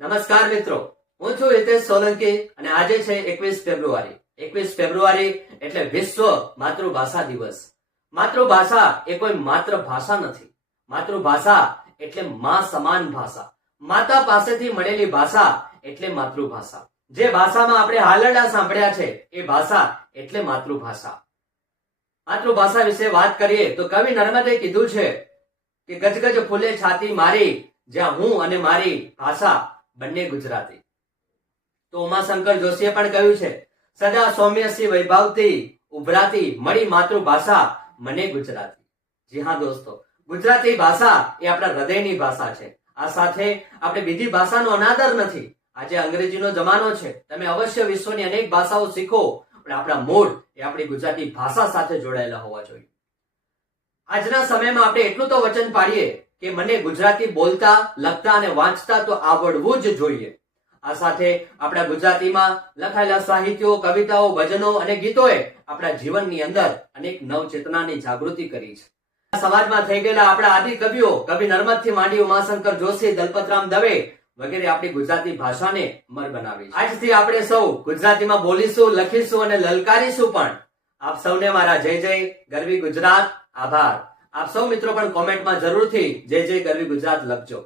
નમસ્કાર મિત્રો, હું છું હિતેશ સોલંકી અને આજે છે 21 ફેબ્રુઆરી. 21 ફેબ્રુઆરી એટલે વિશ્વ માતૃભાષા દિવસ. માતૃભાષા એ કોઈ માત્ર ભાષા નથી. માતૃભાષા એટલે માં સમાન ભાષા. માતા પાસેથી મળેલી ભાષા એટલે માતૃભાષા. જે ભાષામાં આપણે હાલરડા સાંભળ્યા છે એ ભાષા એટલે માતૃભાષા. માતૃભાષા વિશે વાત કરીએ તો કવિ નર્મદે કીધું છે કે ગજગજ ફૂલે છાતી મારી, જ્યાં હું અને મારી ભાષા બંને ગુજરાતી. તો ઉમાશંકર જોશીએ પણ કહ્યું છે, સદા સૌમ્યસી વૈભવથી ઉભરાતી મળી માતૃભાષા મને ગુજરાતી. જી હા દોસ્તો, ગુજરાતી ભાષા એ આપણા હૃદયની ભાષા છે. આ સાથે આપણે બીજી ભાષાનો અનાદર નથી. આજે અંગ્રેજીનો જમાનો છે, તમે અવશ્ય વિશ્વની અનેક ભાષાઓ શીખો, પણ આપણા મૂળ એ આપણી ગુજરાતી ભાષા સાથે જોડાયેલા હોવા જોઈએ. આજના સમયમાં આપણે એટલું તો વચન પાડીએ કે મને ગુજરાતી બોલતા, લખતા અને વાંચતા તો આવડવું જ જોઈએ. આ સાથે આપણા ગુજરાતીમાં લખાયેલા સાહિત્યો, કવિતાઓ, ભજનો અને ગીતોએ આપણા જીવનની અંદર અનેક નવચેતનાની જાગૃતિ કરી છે. સમાજમાં થઈ ગયેલા આપણા આદિ કવિઓ, કવિ નર્મદથી માંડી ઉમાશંકર જોશી, દલપતરામ દવે વગેરે આપણી ગુજરાતી ભાષાને અમર બનાવી છે. આજથી આપણે સૌ ગુજરાતીમાં બોલીશું, લખીશું અને લલકારીશું પણ. આપ સૌને મારા જય જય ગરવી ગુજરાત. આભાર. આપ સૌ મિત્રો પણ કોમેન્ટમાં જરૂરથી જય જય ગરવી ગુજરાત લખજો.